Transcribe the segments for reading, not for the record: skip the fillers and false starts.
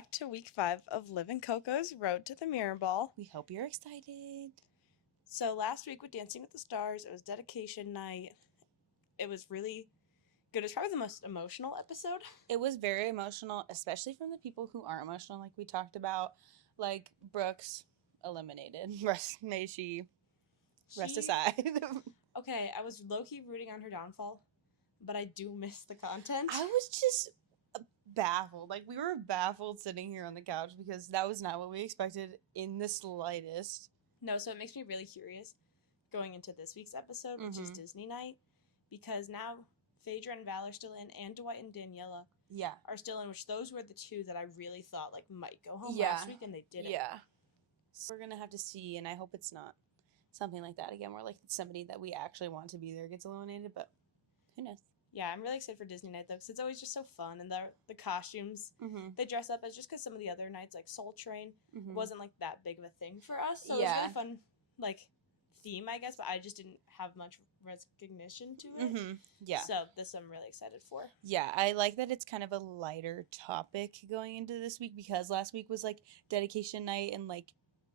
back to week 5 of Liv Coco's Road to the Mirror Ball. We hope you're excited. So last week with Dancing with the Stars, it was dedication night. It was really good. It was probably the most emotional episode. It was very emotional, especially from the people who aren't emotional, like we talked about. Like, Brooks eliminated. May she rest aside. Okay, I was low-key rooting on her downfall, but I do miss the content. I was just baffled. Like, we were baffled sitting here on the couch because that was not what we expected in the slightest. No, so it makes me really curious going into this week's episode, which is Disney Night, because now Phaedra and Val are still in, and Dwight and Daniela are still in, which those were the two that I really thought like might go home last week, and they didn't. Yeah. So we're going to have to see, and I hope it's not something like that again, where like somebody that we actually want to be there gets eliminated, but who knows? Yeah, I'm really excited for Disney Night, though, because it's always just so fun. And the costumes they dress up as, just because some of the other nights, like Soul Train, wasn't, like, that big of a thing for us. So it was really fun, like, theme, I guess, but I just didn't have much recognition to it. Yeah. So this I'm really excited for. Yeah, I like that it's kind of a lighter topic going into this week, because last week was, like, dedication night, and, like,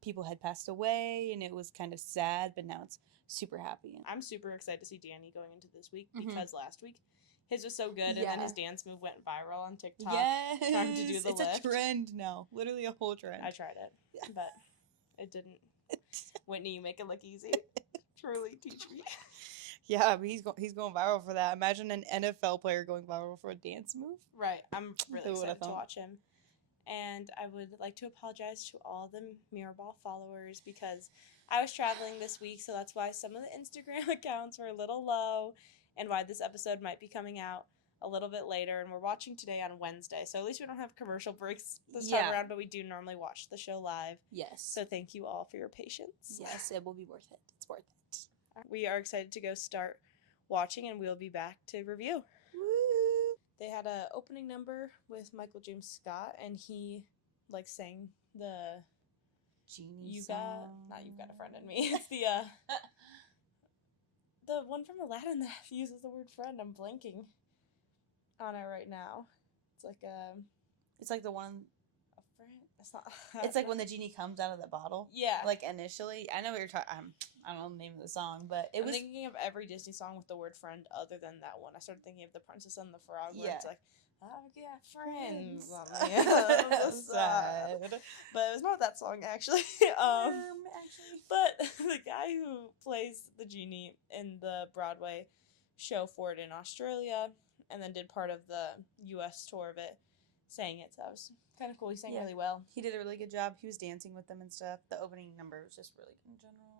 people had passed away, and it was kind of sad, but now it's super happy. I'm super excited to see Danny going into this week, because last week his was so good, and then his dance move went viral on TikTok. Yes, time to do the lift. It's a trend now, literally a whole trend. I tried it, but it didn't. Whitney, you make it look easy. Truly, teach me. Yeah, but he's going viral for that. Imagine an NFL player going viral for a dance move. Right, I'm really excited to watch him. And I would like to apologize to all the Mirrorball followers, because I was traveling this week, so that's why some of the Instagram accounts were a little low, and why this episode might be coming out a little bit later. And we're watching today on Wednesday, so at least we don't have commercial breaks this time around, but we do normally watch the show live. Yes. So thank you all for your patience. Yes, it will be worth it. It's worth it. We are excited to go start watching, and we'll be back to review. Woo! They had a opening number with Michael James Scott, and he like sang the Genie You've song. Got a Friend in Me. It's the one from Aladdin that uses the word friend. I'm blanking on it right now. It's like the one. A friend. It's not. It's like when the genie comes out of the bottle. Yeah. Like initially, I know what you're talking. I don't know the name of the song, but I'm thinking of every Disney song with the word friend other than that one. I started thinking of The Princess and the Frog, where it's like, I'll get friends on the other side. But it was not that song, actually. But the guy who plays the genie in the Broadway show for it in Australia, and then did part of the U.S. tour of it, sang it. So that was kind of cool. He sang really well. He did a really good job. He was dancing with them and stuff. The opening number was just really good in general.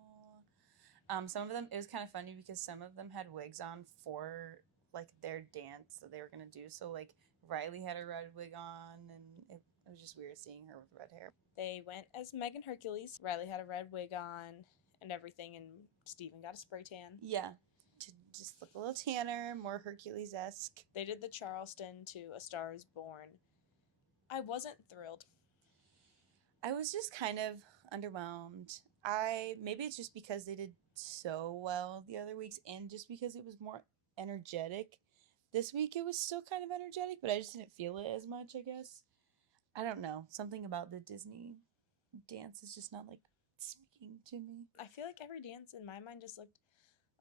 Some of them, it was kind of funny because some of them had wigs on for, like, their dance that they were going to do. So, like, Riley had a red wig on, and it was just weird seeing her with red hair. They went as Meg and Hercules. Riley had a red wig on and everything, and Steven got a spray tan. Yeah. To just look a little tanner, more Hercules-esque. They did the Charleston to A Star is Born. I wasn't thrilled. I was just kind of underwhelmed. Maybe it's just because they did so well the other weeks, and just because it was more energetic. This week it was still kind of energetic, but I just didn't feel it as much, I guess. I don't know. Something about the Disney dance is just not, like, speaking to me. I feel like every dance in my mind just looked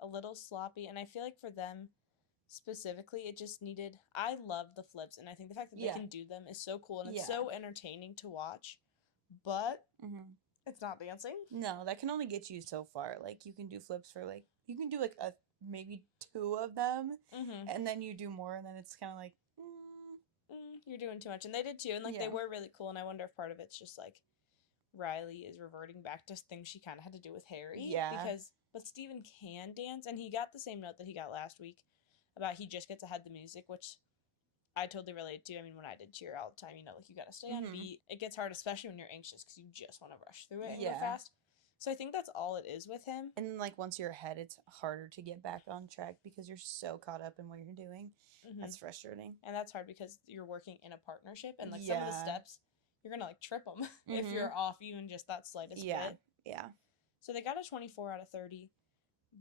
a little sloppy, and I feel like for them specifically, it just needed... I love the flips, and I think the fact that they can do them is so cool, and it's so entertaining to watch, but it's not dancing. No, that can only get you so far. Like, you can do flips for, like... You can do, like, maybe 2 of them, and then you do more, and then it's kind of like... You're doing too much. And they did too, and, like, they were really cool, and I wonder if part of it's just, like, Riley is reverting back to things she kind of had to do with Harry. Yeah. But Steven can dance, and he got the same note that he got last week about he just gets ahead the music, which I totally relate to. I mean, when I did cheer all the time, you know, like, you gotta stay on beat. It gets hard, especially when you're anxious, because you just want to rush through it and go fast. So I think that's all it is with him. And, like, once you're ahead, it's harder to get back on track because you're so caught up in what you're doing. That's frustrating. And that's hard because you're working in a partnership, and, like, some of the steps, you're gonna, like, trip them if you're off even just that slightest bit. Yeah. So they got a 24 out of 30,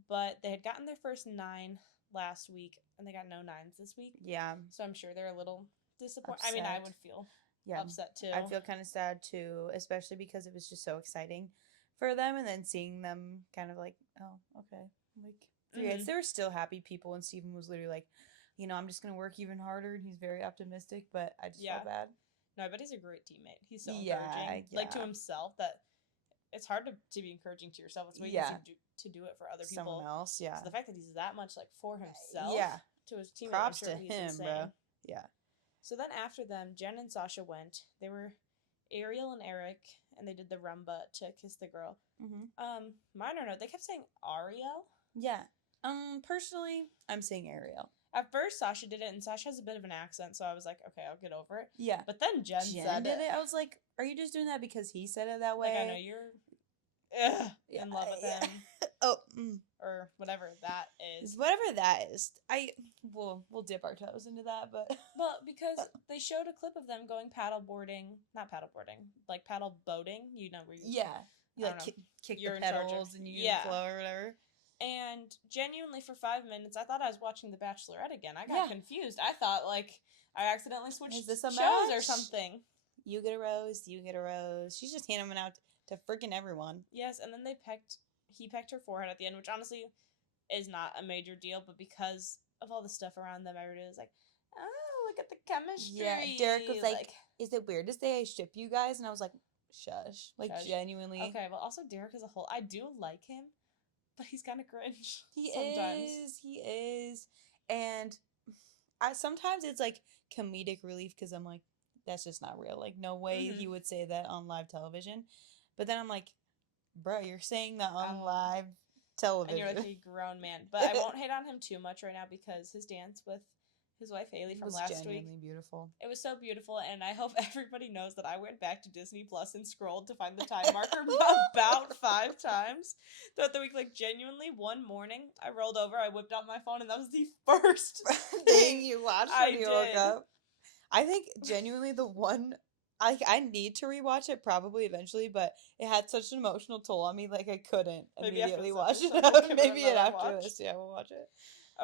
but they had gotten their first 9 last week, and they got no 9s this week. Yeah. So I'm sure they're a little disappointed. Upset. I mean, I would feel upset too. I feel kind of sad too, especially because it was just so exciting for them, and then seeing them kind of like, oh, okay, like forgets. They were still happy people, and Steven was literally like, I'm just gonna work even harder, and he's very optimistic, but I just felt bad. No, but he's a great teammate. He's so encouraging, like to himself, that it's hard to be encouraging to yourself. It's way easy to do it for other people. Someone else, So the fact that he's that much like for himself, to his teammates, props I'm sure to he's him, insane. bro. Yeah. So then after them, Jen and Sasha went. They were Ariel and Eric, and they did the rumba to Kiss the Girl. Minor note, they kept saying Ariel. Yeah. Personally, I'm saying Ariel. At first, Sasha did it, and Sasha has a bit of an accent, so I was like, okay, I'll get over it. Yeah. But then Jen said it. I was like, are you just doing that because he said it that way? Like, I know you're in love with him. Or whatever that is. Whatever that is. We'll dip our toes into that, but... Well, because they showed a clip of them going not paddle boarding, like paddle boating, you know where you... Yeah. You like kick the pedals and you flow or whatever. And genuinely for 5 minutes, I thought I was watching The Bachelorette again. I got confused. I thought, like, I accidentally switched shows or something. You get a rose, you get a rose. She's just handing them out to freaking everyone. Yes, and then he pecked her forehead at the end, which honestly is not a major deal, but because of all the stuff around them, everybody was like, oh, look at the chemistry. Yeah, Derek was like, is it weird to say I ship you guys? And I was like, shush. Like, genuinely. Okay, well, also Derek as a whole, I do like him, but he's kind of cringe. He is. And sometimes it's like comedic relief because I'm like, that's just not real. Like, no way he would say that on live television. But then I'm like, bro, you're saying that on live television. And you're like a grown man. But I won't hate on him too much right now because his dance with his wife Haley from last week. It was genuinely beautiful. It was so beautiful, and I hope everybody knows that I went back to Disney Plus and scrolled to find the time marker about 5 times throughout the week. Like, genuinely, one morning, I rolled over, I whipped out my phone, and that was the first thing you watched when you woke up. I think, genuinely, the one... I need to rewatch it probably eventually, but it had such an emotional toll on me, like I couldn't immediately watch it. Maybe after this, we'll watch it.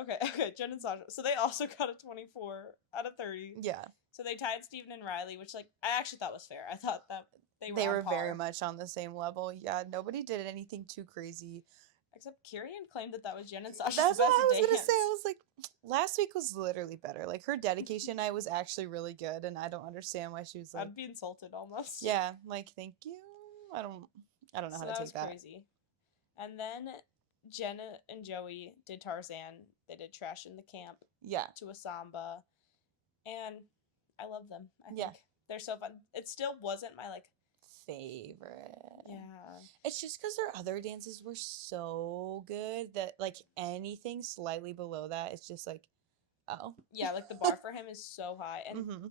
Okay, Jen and Sasha. So they also got a 24 out of 30. Yeah. So they tied Steven and Riley, which, like, I actually thought was fair. I thought that they were very much on the same level. Yeah, nobody did anything too crazy. Except Kyrian claimed that was Jen and Sasha's That's best what I was dance. going to say. I was like, last week was literally better. Like, her dedication night was actually really good, and I don't understand why she was like... I'd be insulted almost. Yeah, like, thank you. I don't know how to take that. That was crazy. And then Jenna and Joey did Tarzan. They did Trash in the Camp. Yeah. To a samba. And I love them. I think they're so fun. It still wasn't my, like, favorite. Yeah. It's just because their other dances were so good that, like, anything slightly below that, it's just like, oh. Yeah, like, the bar for him is so high. And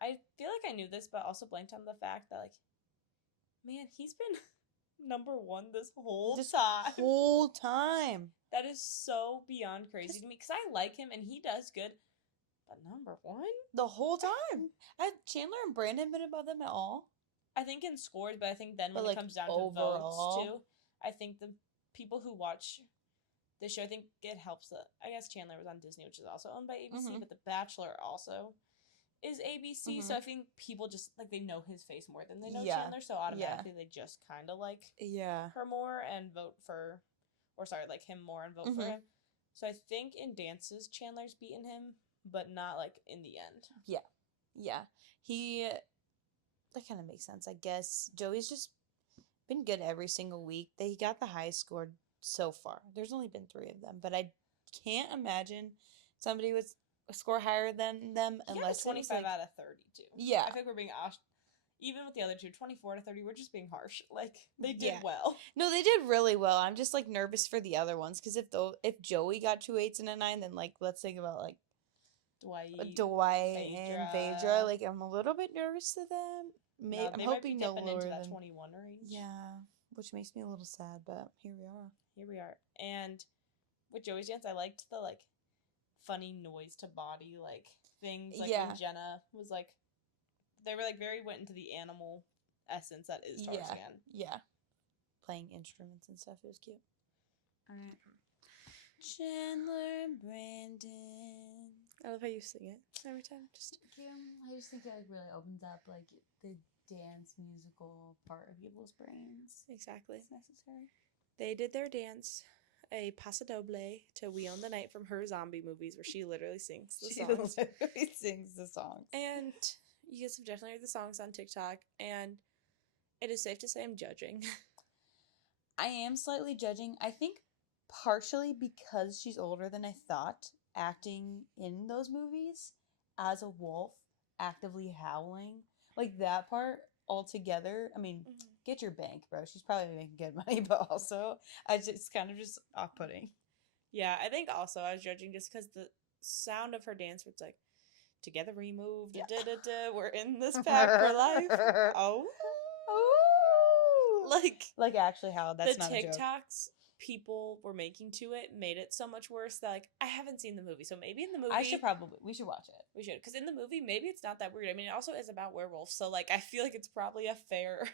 I feel like I knew this, but also blanked on the fact that, like, man, he's been number 1 this whole time. That is so beyond crazy to me, because I like him, and he does good, but number 1? The whole time. Have Chandler and Brandon been above them at all? I think in scores, but I think then when it comes down to votes, too, I think the people who watch the show, I think it helps that, I guess Chandler was on Disney, which is also owned by ABC, but The Bachelor also is ABC, so I think people just, like, they know his face more than they know Chandler, so automatically they just kind of like her more and vote for, like him more and vote for him. So I think in dances, Chandler's beaten him, but not, like, in the end. Yeah. That kind of makes sense, I guess. Joey's just been good every single week. They got the highest score so far. There's only been 3 of them, but I can't imagine somebody would score higher than them unless 25 out of 30 too. Yeah. I think we're being even with the other 2, 24 out of 30, we're just being harsh. Like, they did well. No, they did really well. I'm just, like, nervous for the other ones, because if Joey got 2 8s and a 9, then, like, let's think about, like, Dwight and Phaedra. Like, I'm a little bit nervous to them. I'm hoping no lower into that than 21 range. Yeah, which makes me a little sad, but here we are. And with Joey's dance, I liked the, like, funny noise to body, like, things. Like, when Jenna was, like, they were, like, went into the animal essence that is Tarzan. Yeah. Playing instruments and stuff. It was cute. All right. Chandler and Brandon. I love how you sing it every time. Just I just think it like really opens up like the dance musical part of people's brains. exactly. It's necessary. They did their dance, a paso doble to "We Own the Night" from her zombie movies, where she literally sings the songs. She literally sings the songs. And you guys have definitely heard the songs on TikTok, and it is safe to say I'm judging. I am slightly judging. I think partially because she's older than I thought, acting in those movies as a wolf, actively howling. Like that part altogether, I mean, get your bank, bro. She's probably making good money, but also it's kind of just off-putting. Yeah, I think also I was judging just because the sound of her dance, where it's like, together we move, we're in this pack for life. Oh. Like actually how that's not a joke. The TikToks people were making to it made it so much worse that, like, I haven't seen the movie, so maybe in the movie we should watch it. We should, because in the movie maybe it's not that weird. I mean, it also is about werewolves, so like I feel like it's probably a fair,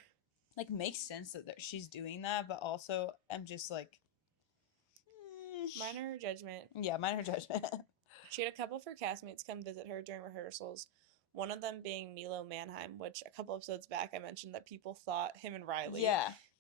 like, makes sense that she's doing that, but also I'm just like minor judgment. Yeah, minor judgment. She had a couple of her castmates come visit her during rehearsals. One of them being Milo Manheim, which a couple episodes back I mentioned that people thought him and Riley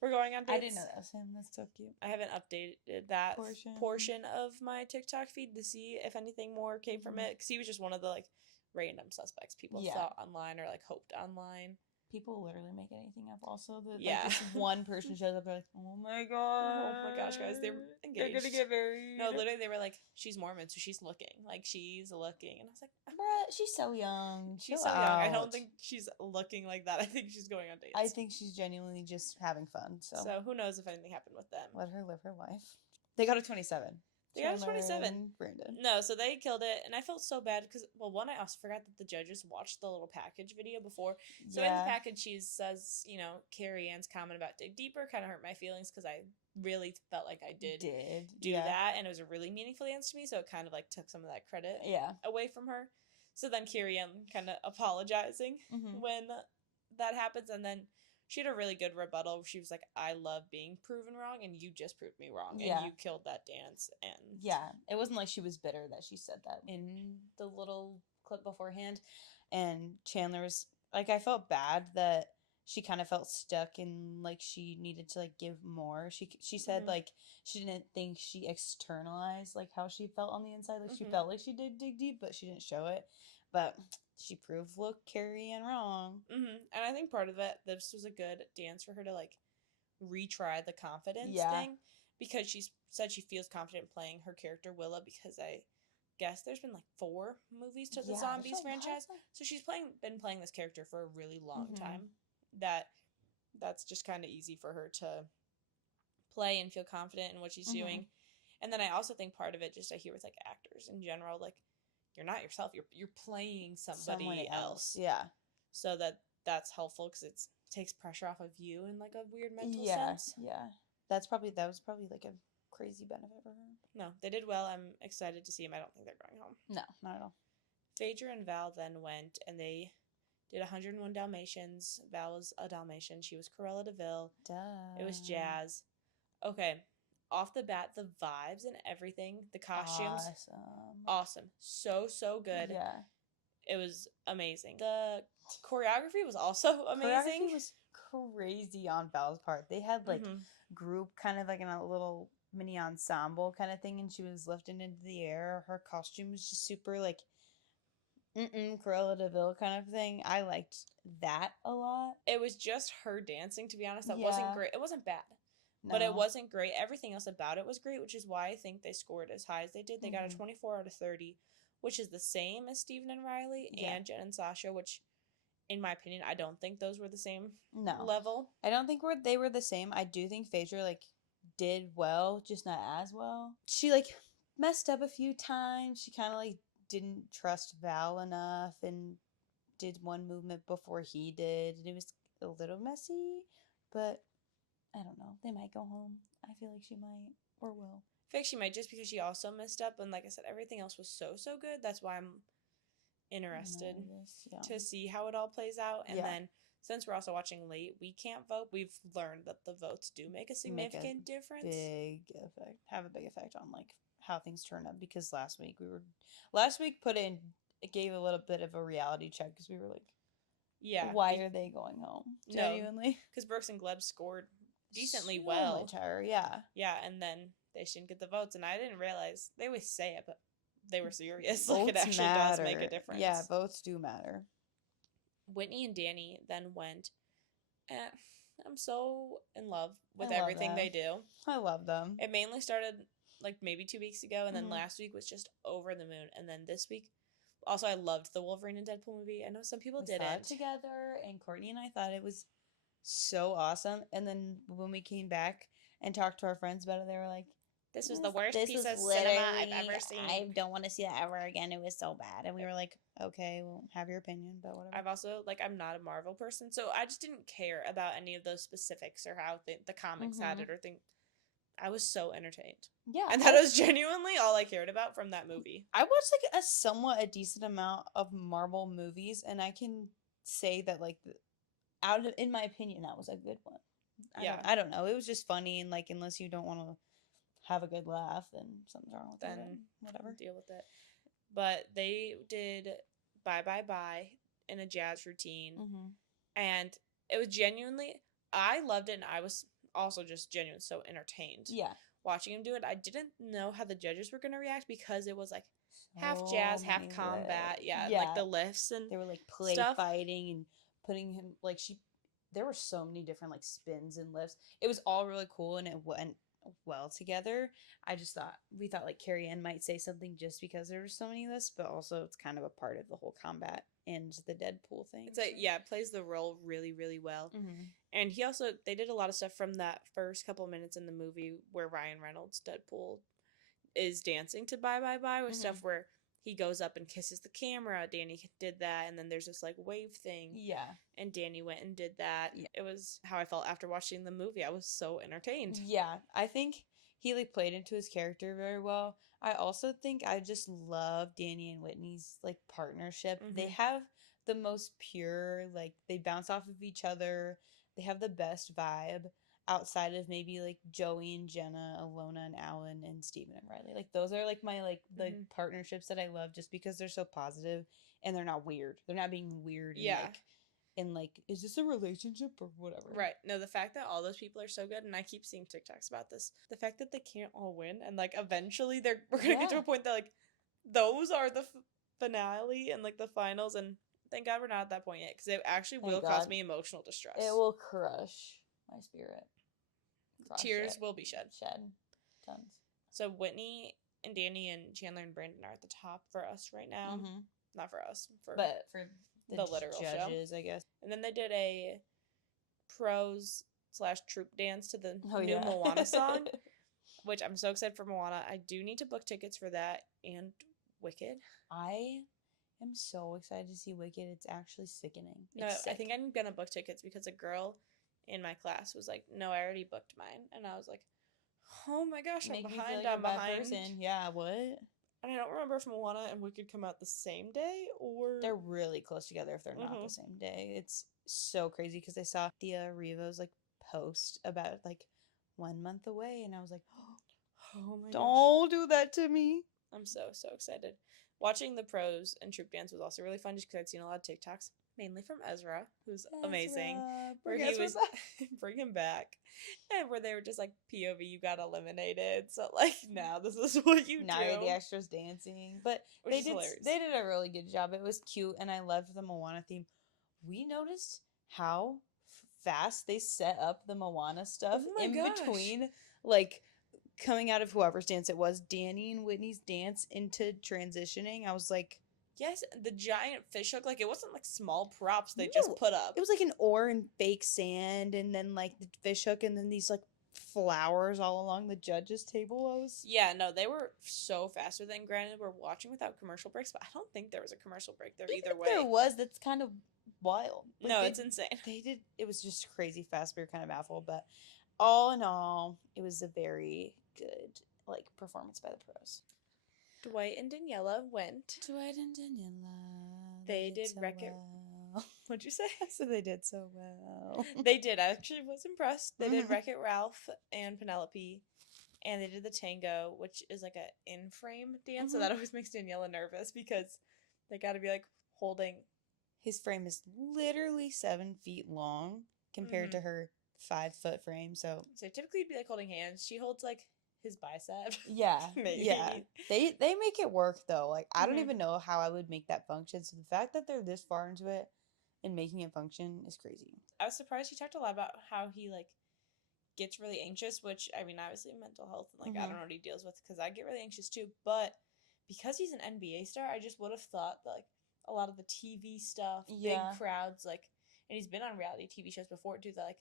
were going on dates. I didn't know that was him. That's so cute. I haven't updated that portion of my TikTok feed to see if anything more came from it, because he was just one of the like random suspects people thought online or like hoped online. People literally make anything up. Also, like, just one person shows up, they're like, "Oh my gosh, guys, they're engaged. They're gonna get married." No, literally, they were like, "She's Mormon, so she's looking." And I was like, "Bruh, she's so young. She's so young. I don't think she's looking like that. I think she's going on dates. I think she's genuinely just having fun. So who knows if anything happened with them? Let her live her life. They got a 27. They got a 27. Brandon. No, so they killed it, and I felt so bad because, well, one, I also forgot that the judges watched the little package video before. So in the package, she says, you know, Carrie Ann's comment about dig deeper kind of hurt my feelings because I really felt like I did do that, and it was a really meaningful dance to me, so it kind of like took some of that credit away from her. So then Carrie Ann kind of apologizing when that happens, and then she had a really good rebuttal where she was like, I love being proven wrong, and you just proved me wrong, and you killed that dance. And it wasn't like she was bitter that she said that in the little clip beforehand. And Chandler was like, I felt bad that she kind of felt stuck and like she needed to like give more. She said like she didn't think she externalized like how she felt on the inside. Like she felt like she did dig deep, but she didn't show it. But she proved Carrie Ann wrong. And I think part of it, this was a good dance for her to like retry the confidence thing, because she said she feels confident playing her character Willa, because I guess there's been like 4 movies to the Zombies franchise. So she's been playing this character for a really long time. That's just kind of easy for her to play and feel confident in what she's doing. And then I also think part of it, just I hear with like actors in general, like, you're not yourself. You're playing somebody else. Yeah. So that's helpful because it takes pressure off of you in like a weird mental sense. Yeah. That was probably like a crazy benefit for her. No, they did well. I'm excited to see them. I don't think they're going home. No, not at all. Phaedra and Val then went and they did 101 Dalmatians. Val was a Dalmatian. She was Cruella de Vil. Duh. It was Jazz. Okay. Off the bat, the vibes and everything, the costumes, awesome. So good. Yeah, it was amazing. The choreography was also amazing. Choreography was crazy on Val's part. They had like group kind of like in a little mini ensemble kind of thing, and she was lifted into the air. Her costume was just super like Cruella de Vil kind of thing. I liked that a lot. It was just her dancing, to be honest. That wasn't great. It wasn't bad. No. But it wasn't great. Everything else about it was great, which is why I think they scored as high as they did. They got a 24 out of 30, which is the same as Steven and Riley and Jen and Sasha, which, in my opinion, I don't think those were the same level. I don't think they were the same. I do think Phaedra, like, did well, just not as well. She, like, messed up a few times. She kind of, like, didn't trust Val enough and did one movement before he did. And it was a little messy, but I don't know. They might go home. I feel like she might or will. I feel like she might, just because she also messed up. And like I said, everything else was so good. That's why I'm interested to see how it all plays out. And then since we're also watching late, we can't vote. We've learned that the votes do make a significant difference. Have a big effect on like how things turn up, because last week gave a little bit of a reality check, because we were like, yeah, why are they going home? Genuinely, because Brooks and Gleb scored decently so well. much higher, yeah. Yeah, and then they didn't get the votes, and I didn't realize, they always say it, but they were serious. Votes like, it actually does make a difference. Yeah, votes do matter. Whitney and Danny then went, I'm so in love with everything they do. I love them. It mainly started like maybe 2 weeks ago, and then last week was just over the moon, and then this week, also I loved the Wolverine and Deadpool movie. I know some people didn't. Saw it together, and Courtney and I thought it was so awesome. And then when we came back and talked to our friends about it, they were like, this was the worst piece of cinema I've ever seen. I don't want to see that ever again. It was so bad. And we were like, okay, well, have your opinion, but whatever. I've also, like, I'm not a Marvel person, so I just didn't care about any of those specifics or how the comics had it or think. I was so entertained. Yeah. And that was genuinely all I cared about from that movie. I watched, like, a decent amount of Marvel movies, and I can say that, like, in my opinion, that was a good one. I don't know. It was just funny, and, like, unless you don't want to have a good laugh, then something's wrong with it. Whatever. Deal with it. But they did Bye Bye Bye in a jazz routine. And it was genuinely, I loved it, and I was also just genuinely so entertained. Yeah. Watching him do it. I didn't know how the judges were going to react, because it was like half jazz, half combat. Yeah, like the lifts, and they were like fighting and putting him, like, there were so many different, like, spins and lifts. It was all really cool, and it went well together. We thought like Carrie Ann might say something just because there were so many lists, but also it's kind of a part of the whole combat and the Deadpool thing. It's like, yeah, it plays the role really, really well. And they did a lot of stuff from that first couple minutes in the movie where Ryan Reynolds, Deadpool, is dancing to Bye Bye Bye, with stuff where he goes up and kisses the camera. Danny did that, and then there's this like wave thing. Yeah. And Danny went and did that. Yeah. It was how I felt after watching the movie. I was so entertained. Yeah. I think he like played into his character very well. I also think I just love Danny and Whitney's like partnership. They have the most pure, like, they bounce off of each other. They have the best vibe outside of maybe like Joey and Jenna, Alona and Alan, and Steven and Riley. Like, those are like my like the partnerships that I love, just because they're so positive and they're not weird. They're not being weird. Yeah. And like, is this a relationship or whatever? Right. No, the fact that all those people are so good, and I keep seeing TikToks about this, the fact that they can't all win, and like eventually we're gonna get to a point that like those are the finale and like the finals, and thank God we're not at that point yet, because it actually will cause me emotional distress. It will crush my spirit. Tears will be shed. Tons. So Whitney and Danny and Chandler and Brandon are at the top for us right now. Not for us, but for the literal judges, show, I guess. And then they did a pros/troop dance to the new Moana song, which I'm so excited for Moana. I do need to book tickets for that and Wicked. I am so excited to see Wicked. It's actually sickening. I think I'm gonna book tickets because a girl in my class was like, no, I already booked mine. And I was like, oh my gosh, I'm behind. I'm behind. Yeah, what? And I don't remember if Moana and Wicked come out the same day or... They're really close together if they're not the same day. It's so crazy, because I saw Thea Revo's like post about like 1 month away, and I was like, oh my gosh. Don't do that to me. I'm so excited. Watching the pros and troop dance was also really fun, just because I'd seen a lot of TikToks, mainly from Ezra, who's amazing. Where he was bring him back, and where they were just like, POV, you got eliminated. So like, now this is what you do. Now you're the extras dancing, but they did a really good job. It was cute, and I loved the Moana theme. We noticed how fast they set up the Moana stuff between, like, coming out of whoever's dance it was, Danny and Whitney's dance into transitioning. I was like, yes, the giant fish hook, like, it wasn't like small props they just put up. It was like an oar and fake sand, and then like the fish hook, and then these like flowers all along the judges' table. They were so faster than, granted, we're watching without commercial breaks, but I don't think there was a commercial break there either way. There was. That's kind of wild. Like, it's insane. It was just crazy fast. We were kind of baffled, but all in all, it was a very good like performance by the pros. Dwight and Daniela went. They did so Wreck-It. Well. What'd you say? I said they did so well. They did. I actually was impressed. They did Wreck-It Ralph and Penelope. And they did the tango, which is like a in-frame dance, so Mhm. that always makes Daniela nervous because they got to be like holding. His frame is literally 7 feet long compared to her 5-foot frame. So typically you'd be like holding hands. She holds like his bicep. yeah, Maybe. yeah. They make it work though. Like I don't Mhm. even know how I would make that function. So the fact that they're this far into it and making it function is crazy. I was surprised he talked a lot about how he like gets really anxious, which I mean obviously mental health and like I don't know what he deals with because I get really anxious too, but because he's an NBA star, I just would have thought that like a lot of the TV stuff, big crowds, like, and he's been on reality TV shows before too, that like,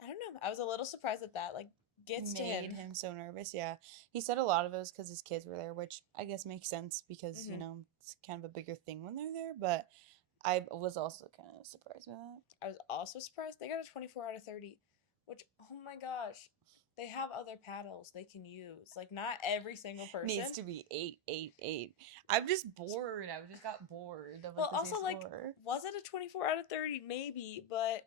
I don't know, I was a little surprised that like gets to him. Made him so nervous. Yeah, he said a lot of it was because his kids were there, which I guess makes sense because you know it's kind of a bigger thing when they're there. But I was also kind of surprised by that. I was also surprised they got a 24 out of 30, which oh my gosh, they have other paddles they can use. Like not every single person needs to be 8, 8, 8. I'm just bored. I just got bored. Of, like, well, also like, was it a 24 out of 30? Maybe, but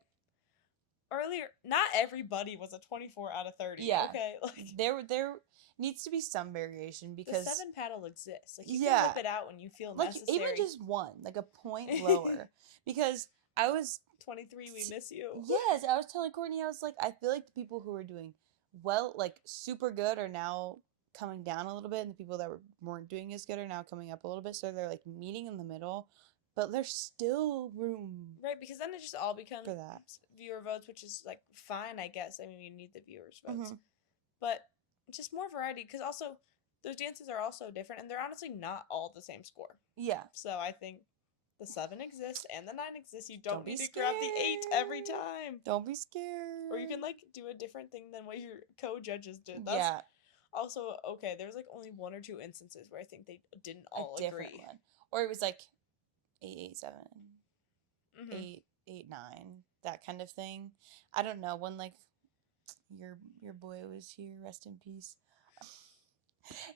earlier, not everybody was a 24 out of 30. Yeah. Okay, like there needs to be some variation because the 7 paddle exists. Like you can whip it out when you feel like necessary. Even just one, like a point lower. Because I was 23. We miss you. Yes, I was telling Courtney. I was like, I feel like the people who were doing well, like super good, are now coming down a little bit, and the people that weren't doing as good are now coming up a little bit. So they're like meeting in the middle. But there's still room. Right, because then it just all becomes for that. Viewer votes, which is like fine, I guess. I mean, you need the viewers' votes. But just more variety, because also those dances are also different, and they're honestly not all the same score. Yeah. So I think the 7 exists and the 9 exists. You don't need to grab the 8 every time. Don't be scared. Or you can like do a different thing than what your co-judges did. That's also okay. There was like only 1 or 2 instances where I think they didn't all agree. One. Or it was like 8-8-7, 8-8-9, that kind of thing. I don't know. When like your boy was here, rest in peace.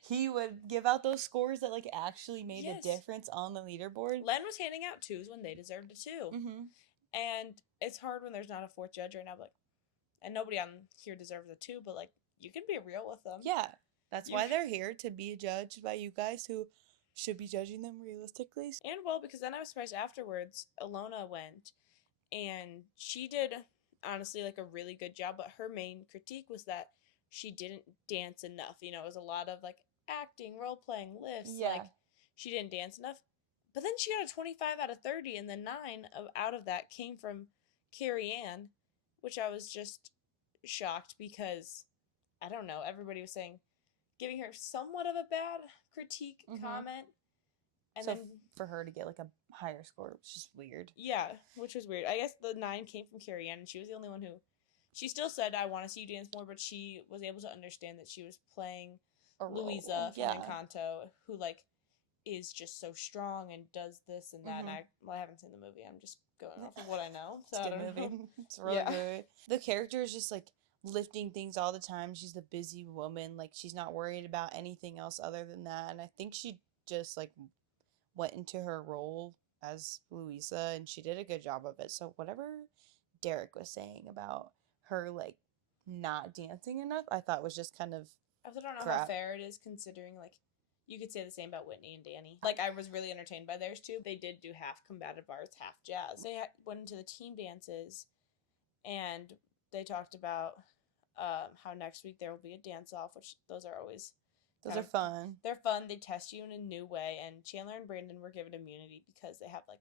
He would give out those scores that like actually made a difference on the leaderboard. Len was handing out 2s when they deserved a 2. And it's hard when there's not a 4th judge right now, but and nobody on here deserves a 2, but like you can be real with them. Yeah, that's why they're here, to be judged by you guys who should be judging them realistically. And well, because then I was surprised afterwards, Alona went and she did honestly like a really good job, but her main critique was that she didn't dance enough. You know, it was a lot of like acting, role playing, lifts. Yeah. Like she didn't dance enough. But then she got a 25 out of 30, and then 9 out of that came from Carrie Ann, which I was just shocked because I don't know. Everybody was saying, giving her somewhat of a bad critique comment. And so then for her to get like a higher score was just weird. Yeah, which was weird. I guess the 9 came from Carrie Ann, and she was the only one who, she still said, I want to see you dance more, but she was able to understand that she was playing Louisa from Encanto, who like is just so strong and does this and that. And I haven't seen the movie. I'm just going off of what I know. So it's a good movie. It's really good. The character is just like lifting things all the time. She's the busy woman. Like she's not worried about anything else other than that. And I think she just like went into her role as Louisa, and she did a good job of it. So whatever Derek was saying about her like not dancing enough, I thought was just kind of I also don't know how fair it is, considering like you could say the same about Whitney and Danny. Like I was really entertained by theirs too. They did do half combative arts, half jazz. They went into the team dances, and they talked about how next week there will be a dance off, which those are always are fun. They're fun. They test you in a new way, and Chandler and Brandon were given immunity because they have like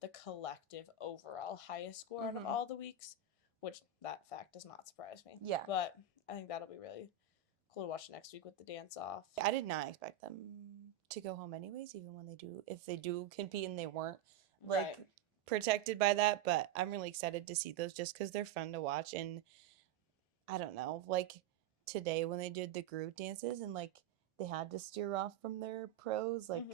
the collective overall highest score out of all the weeks, which that fact does not surprise me. Yeah. But I think that'll be really cool to watch next week with the dance off. I did not expect them to go home anyways, even when if they do compete and they weren't like protected by that, but I'm really excited to see those just because they're fun to watch. And I don't know, like today when they did the group dances and like they had to steer off from their pros, like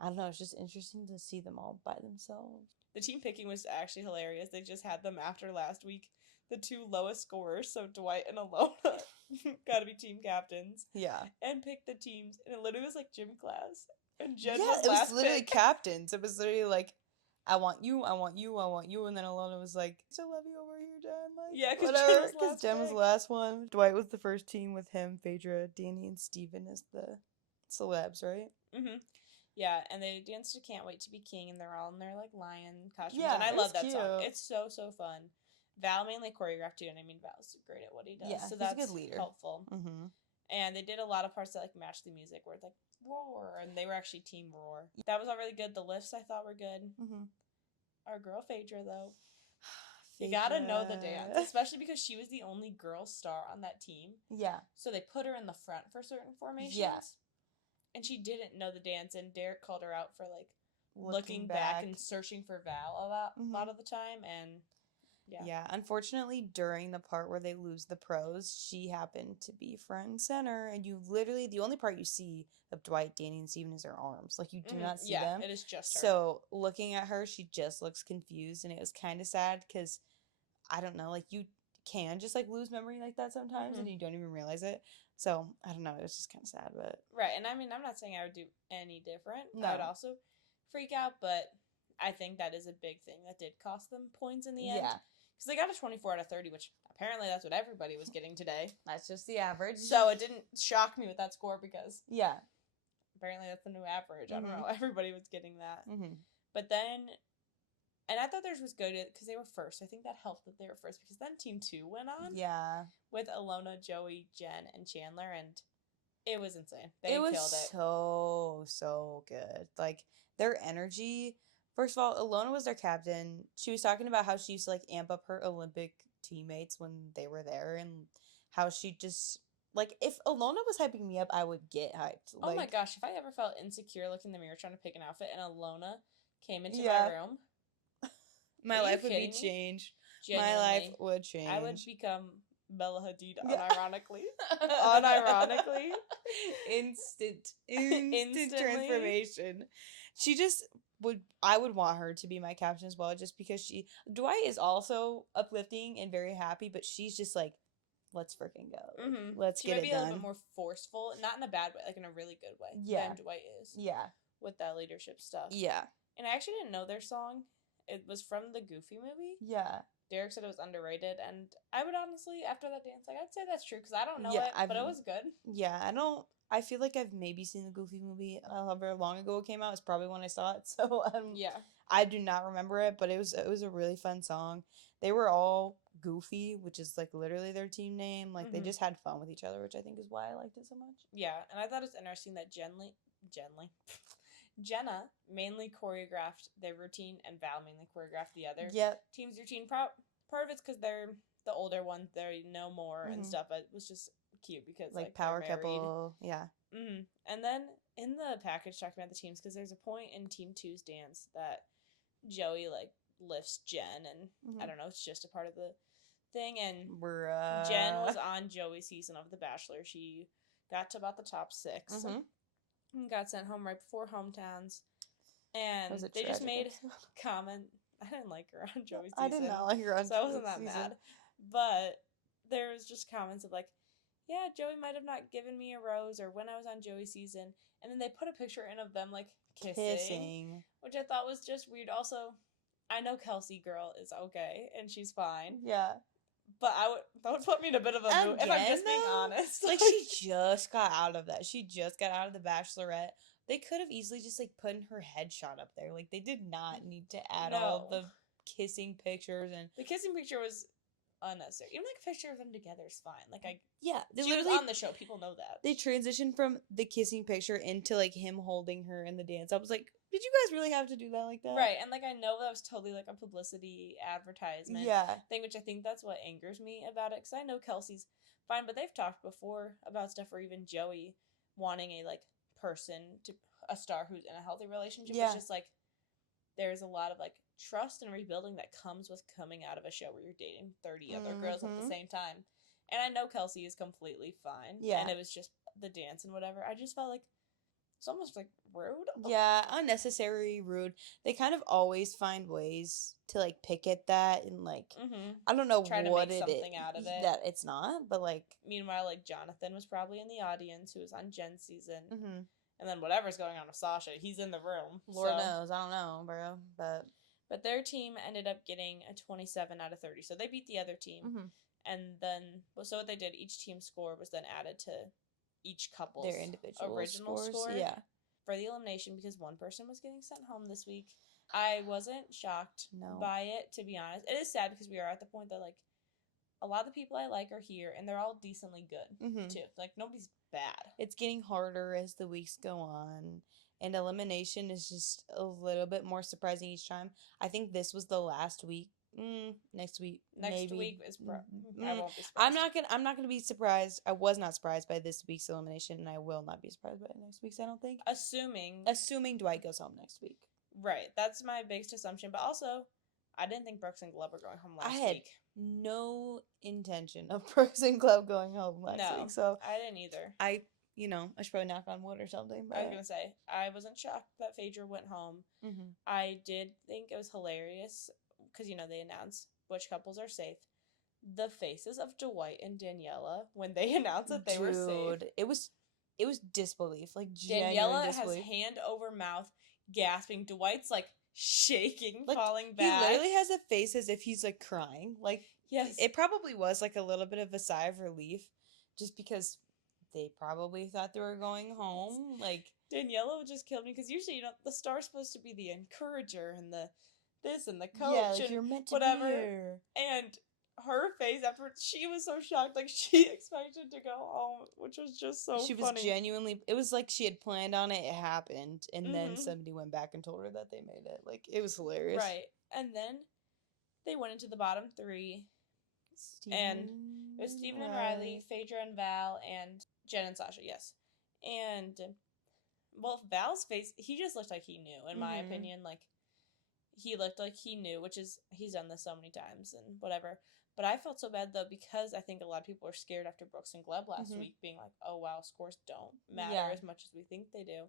I don't know, it's just interesting to see them all by themselves. The team picking was actually hilarious. They just had them after last week, the 2 lowest scorers, so Dwight and Alona gotta be team captains. Yeah. And pick the teams. And it literally was like gym class. And Jen was last it was literally pick. Captains. It was literally like I want you, I want you, I want you. And then Alona was like, I still love you over here, Jen. Like, yeah, because Jen was the last one. Dwight was the first team with him, Phaedra, Danny, and Steven as the celebs, right? Mm-hmm. Yeah, and they danced to Can't Wait to Be King, and they're all in their, like, lion costumes. Yeah, and I love that cute. song. It's so, so fun. Val mainly choreographed, too, and I mean, Val's great at what he does. Yeah, so he's that's a good leader. helpful. Mm-hmm. And they did a lot of parts that, like, matched the music, where it's like, roar, and they were actually Team Roar. That was all really good. The lifts, I thought, were good. Mm-hmm. Our girl, Phaedra, though. You gotta know the dance, especially because she was the only girl star on that team. Yeah. So they put her in the front for certain formations. Yeah. And she didn't know the dance, and Derek called her out for, like, looking back and searching for Val a lot of the time, and yeah, unfortunately during the part where they lose the pros, she happened to be front and center, and you literally, the only part you see of Dwight, Danny, and Steven is her arms. Like, you do not see them. It is just her. So looking at her, she just looks confused, and it was kind of sad because I don't know, like, you can just, like, lose memory like that sometimes and you don't even realize it. So I don't know, it was just kind of sad. But right, and I mean, I'm not saying I would do any different. No. I would also freak out, but I think that is a big thing that did cost them points in the end. Yeah. Because they got a 24 out of 30, which apparently that's what everybody was getting today. That's just the average. So it didn't shock me with that score because apparently that's the new average. I don't know. Everybody was getting that. But then, and I thought theirs was good because they were first. I think that helped that they were first because then Team 2 went on. Yeah. With Alona, Joey, Jen, and Chandler, and it was insane. They killed it. So good. Like, their energy. First of all, Alona was their captain. She was talking about how she used to, like, amp up her Olympic teammates when they were there, and how she just, like, if Alona was hyping me up, I would get hyped. Oh my gosh, if I ever felt insecure looking in the mirror trying to pick an outfit and Alona came into my room, my life would be changed. Genuinely, my life would change. I would become Bella Hadid, unironically. Unironically. Instant transformation. She just I would want her to be my captain as well, just because Dwight is also uplifting and very happy, but she's just like, let's freaking go. Let's get it done. She might be a little bit more forceful, not in a bad way, like in a really good way. Yeah. Than Dwight is. Yeah. With that leadership stuff. Yeah. And I actually didn't know their song. It was from the Goofy movie. Yeah. Derek said it was underrated, and I would honestly, after that dance, like, I'd say that's true, because I don't know it, but it was good. Yeah, I feel like I've maybe seen the Goofy movie however long ago it came out. It's probably when I saw it, so I do not remember it, but it was a really fun song. They were all Goofy, which is, like, literally their team name. Like, they just had fun with each other, which I think is why I liked it so much. Yeah, and I thought it was interesting that Jenna mainly choreographed their routine and Val mainly choreographed the other team's routine. Part of it's because they're the older ones, they know more and stuff, but it was just cute because, like power couple, And then in the package talking about the teams, because there's a point in Team 2's dance that Joey, like, lifts Jen, and I don't know, it's just a part of the thing, and Jen was on Joey's season of The Bachelor. She got to about the top 6. Got sent home right before hometowns, and they just made comment. I didn't like her on Joey's season. I did not like her on so I wasn't that mad. But there was just comments of like, yeah, Joey might have not given me a rose, or when I was on Joey's season, and then they put a picture in of them like kissing, which I thought was just weird. Also, I know Kelsey girl is okay and she's fine. Yeah. But that would put me in a bit of a mood, if I'm just being honest. Like, she just got out of that. She just got out of The Bachelorette. They could have easily just, like, put her headshot up there. Like, they did not need to add all the kissing pictures. And the kissing picture was unnecessary. Even, like, a picture of them together is fine. Like, they she was on the show. People know that. They transitioned from the kissing picture into, like, him holding her in the dance. I was like, did you guys really have to do that like that? Right, and, like, I know that was totally, like, a publicity advertisement thing, which I think that's what angers me about it, because I know Kelsey's fine, but they've talked before about stuff, or even Joey wanting a, like, a star who's in a healthy relationship. It's just, like, there's a lot of, like, trust and rebuilding that comes with coming out of a show where you're dating 30 other girls at the same time. And I know Kelsey is completely fine. Yeah. And it was just the dance and whatever. I just felt like it's almost, like, rude. Yeah, unnecessary, rude. They kind of always find ways to, like, pick at that and, like, I don't know what it is out of it. That it's not, but, like... Meanwhile, like, Jonathan was probably in the audience, who was on Jen's season. And then whatever's going on with Sasha, he's in the room. Lord knows. I don't know, bro. But But their team ended up getting a 27 out of 30. So they beat the other team. Mm-hmm. And then, so what they did, each team's score was then added to each couple's Their individual original scores, score. Yeah. For the elimination, because one person was getting sent home this week. I wasn't shocked by it, to be honest. It is sad because we are at the point that, like, a lot of the people I like are here, and they're all decently good, too. Like, nobody's bad. It's getting harder as the weeks go on, and elimination is just a little bit more surprising each time. I think this was the last week. Next week, maybe. Week is I won't be surprised. I'm not gonna be surprised. I was not surprised by this week's elimination, and I will not be surprised by next week's. I don't think. Assuming Dwight goes home next week. Right, that's my biggest assumption. But also, I didn't think Brooks and Gleb were going home last week. I had no intention of Brooks and Gleb going home last week, so I didn't either. I should probably knock on wood or something. But I was gonna say I wasn't shocked that Phaedra went home. I did think it was hilarious because they announced which couples are safe. The faces of Dwight and Daniela when they announced that they were safe. It was disbelief, like Daniela disbelief. has hand over mouth, gasping. Dwight's like shaking, falling back. He literally has a face as if he's like crying. Like, yes, it probably was like a little bit of a sigh of relief, just because they probably thought they were going home. Like, Daniela just killed me because usually the star's supposed to be the encourager and the this and the coach, like and you're meant to whatever. Be here. And her face afterwards, she was so shocked, like she expected to go home, which was just so funny. She was genuinely, it was like she had planned on it, it happened, and then somebody went back and told her that they made it. Like, it was hilarious. Right. And then they went into the bottom three, and it was Steven and Riley, Phaedra and Val, and Jen and Sasha, yes. And, well, Val's face, he just looked like he knew, in my opinion. Like, he looked like he knew, which is, he's done this so many times and whatever. But I felt so bad, though, because I think a lot of people were scared after Brooks and Gleb last week, being like, oh, wow, scores don't matter as much as we think they do.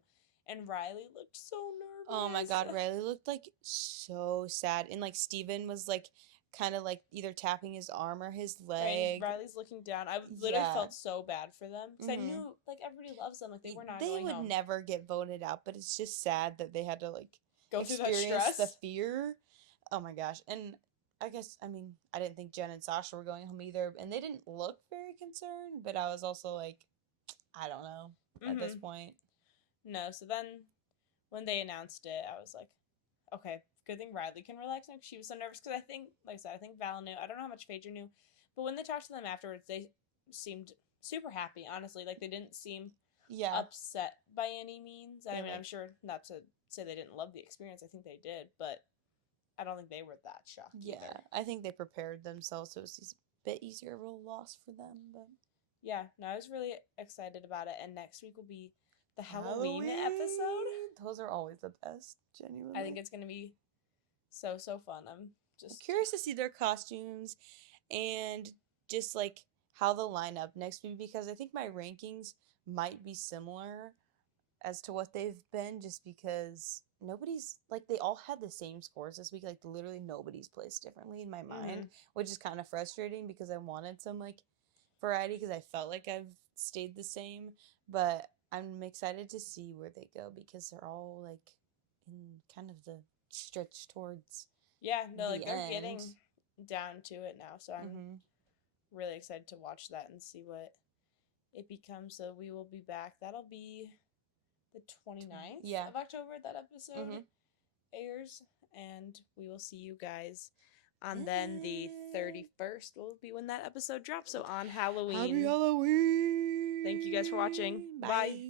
And Riley looked so nervous. Oh, my God. Riley looked, like, so sad. And, like, Steven was, like, kind of, like, either tapping his arm or his leg. Right, Riley's looking down. I literally felt so bad for them. Because I knew, like, everybody loves them. Like, they were not going home. They would never get voted out, but it's just sad that they had to, like, go through that stress. The fear. Oh, my gosh. And I guess, I mean, I didn't think Jen and Sasha were going home either. And they didn't look very concerned, but I was also like, I don't know at this point. No, so then when they announced it, I was like, okay, good thing Riley can relax now because she was so nervous. Because I think, like I said, I think Val knew. I don't know how much Phaedra knew. But when they talked to them afterwards, they seemed super happy, honestly. Like, they didn't seem upset by any means. I mean, I'm sure not to say they didn't love the experience. I think they did. But I don't think they were that shocked either. I think they prepared themselves so it was a bit easier of a loss for them. But yeah, no, I was really excited about it. And next week will be the Halloween episode. Those are always the best, genuinely. I think it's going to be so fun. I'm just curious to see their costumes and just like how they'll line up next week, because I think my rankings might be similar as to what they've been, just because nobody's, like, they all had the same scores this week. Like, literally nobody's placed differently in my mind, which is kind of frustrating because I wanted some, like, variety because I felt like I've stayed the same. But I'm excited to see where they go because they're all, like, in kind of the stretch towards they're getting down to it now. So I'm really excited to watch that and see what it becomes. So we will be back. That'll be the 29th of October that episode airs, and we will see you guys on then the 31st will be when that episode drops. So on Halloween. Happy Halloween! Thank you guys for watching. Bye.